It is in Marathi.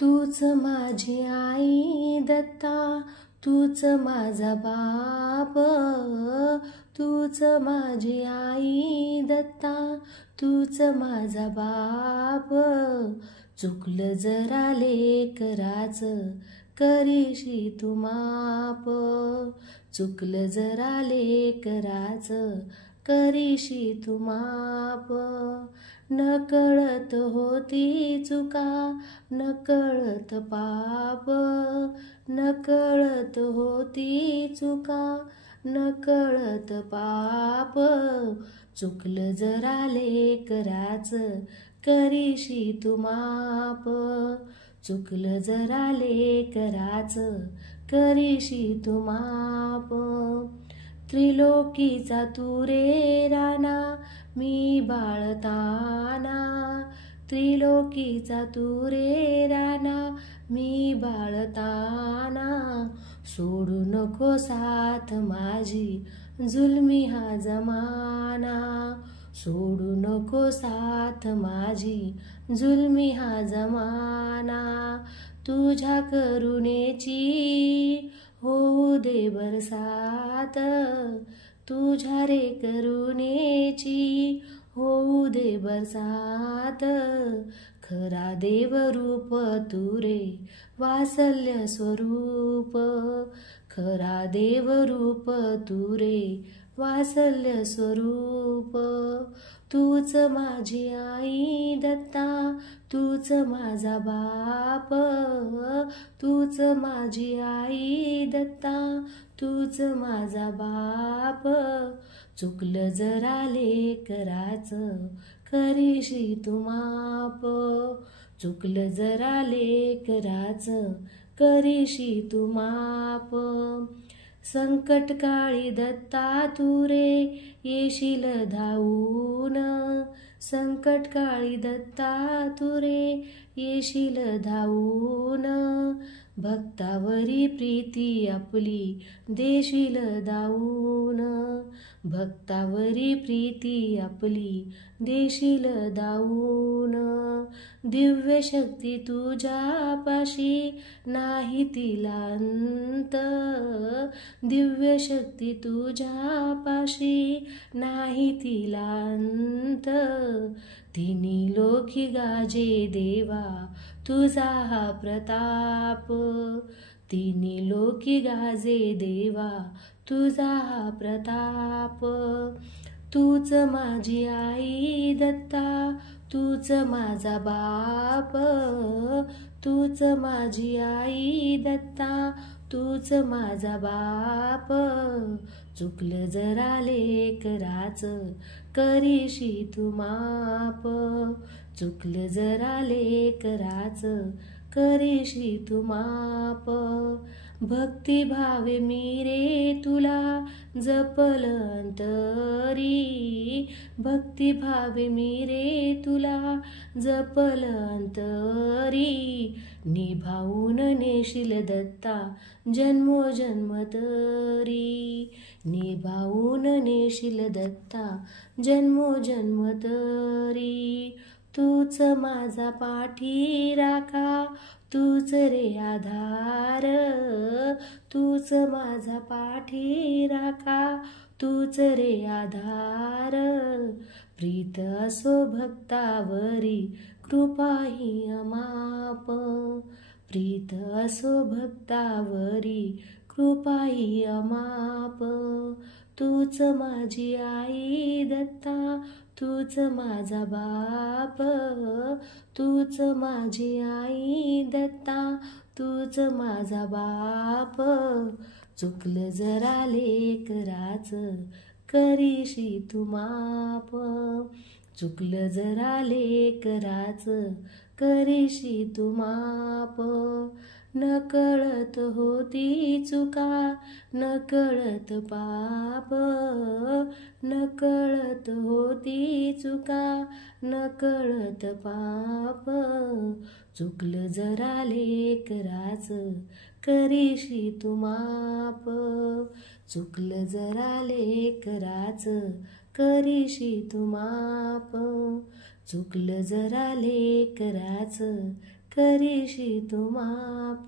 तूच माझी आई दत्ता, तूच माझा बाप, तूच माझी आई दत्ता, तूच माझा बाप. चुकलं जरा लेकराचं करीशी तू माप, चुकलं जरा लेकराचं करीशी तू माप. नकळत होती चुका, नकळत पाप, नकळत होती चुका, नकळत पाप. चुकलं जरा लेकराचं करीशी तू माप, चुकलं जरा लेकराचं करीशी तू माप. त्रिलोकीचा तू रे राणा मी बाळताना, त्रिलोकीचा तू रे राणा मी बाळताना. सोडू नको साथ माझी जुलमी हा जमाना, सोडू नको साथ माझी जुलमी हा जमाना. तुझ्या करुणेची होऊ दे बरसात, तुझ्या रे करुणेची होऊ दे बरसात. खरा देवरूप तू रे वात्सल्य स्वरूप, खरा देवरूप तू रे वात्सल्य स्वरूप. तूच माझी आई दत्ता, तूच माझा बाप, तूच माझी आई दत्ता, तूच माझा बाप. चुकलं जरा लेकराचं करीशी तू माप, चुकलं जरा लेकराचं करीशी तू माप. संकटकाळी दत्ता तू रे येशील धावून, संकटकाळी दत्ता तू रे येशील धावून. भक्तावरी प्रीती आपली देशील दावून, भक्तावरी प्रीती आपली देशील दावून. दिव्य शक्ती तुझ्यापाशी नाही तिला अंत, दिव्य शक्ती तुझ्यापाशी नाही तिला अंत. तिन्ही लोकी गाजे देवा तुझा हा प्रताप, तिन्ही लोकी गाजे देवा तुझा हा प्रताप. तूच माझी आई दत्ता, तूच माझा बाप, तूच माझी आई दत्ता, तूच माझा बाप. चुकलं जरा लेकराचं करीशी तू माप, चुकलं जरा लेकराचं करीशी तू माप. भक्तिभावे मी रे तुला जपल अंतरी, भक्तिभावे मी रे तुला जपल अंतरी. निभावून नेशील दत्ता जन्मोजन्म तरी, निभावून नेशील दत्ता जन्मोजन्म तरी. तूच माझा पाठी राखा, तूच रे आधार, तूच माझा पाठी राखा, तूच रे आधार. प्रीत असो भक्तावरी कृपा ही अमाप, प्रीत असो भक्तावरी कृपा ही अमाप. तूच माझी आई दत्ता, तूच माझा बाप, तूच माझी आई दत्ता, तूच माझा बाप. चुकलं जरा लेकराचं करीशी तू माप, चुकलं जरा लेकराचं करीशी तू माप. नकळत होती चुका, नकळत पाप, नकळत होती चुका, नकळत पाप. चुकलं जरा लेकराचं करीशी तू माप, चुकलं जरा लेकराचं करीशी तू माप, चुकलं जरा लेकराचं करीशी तू माप.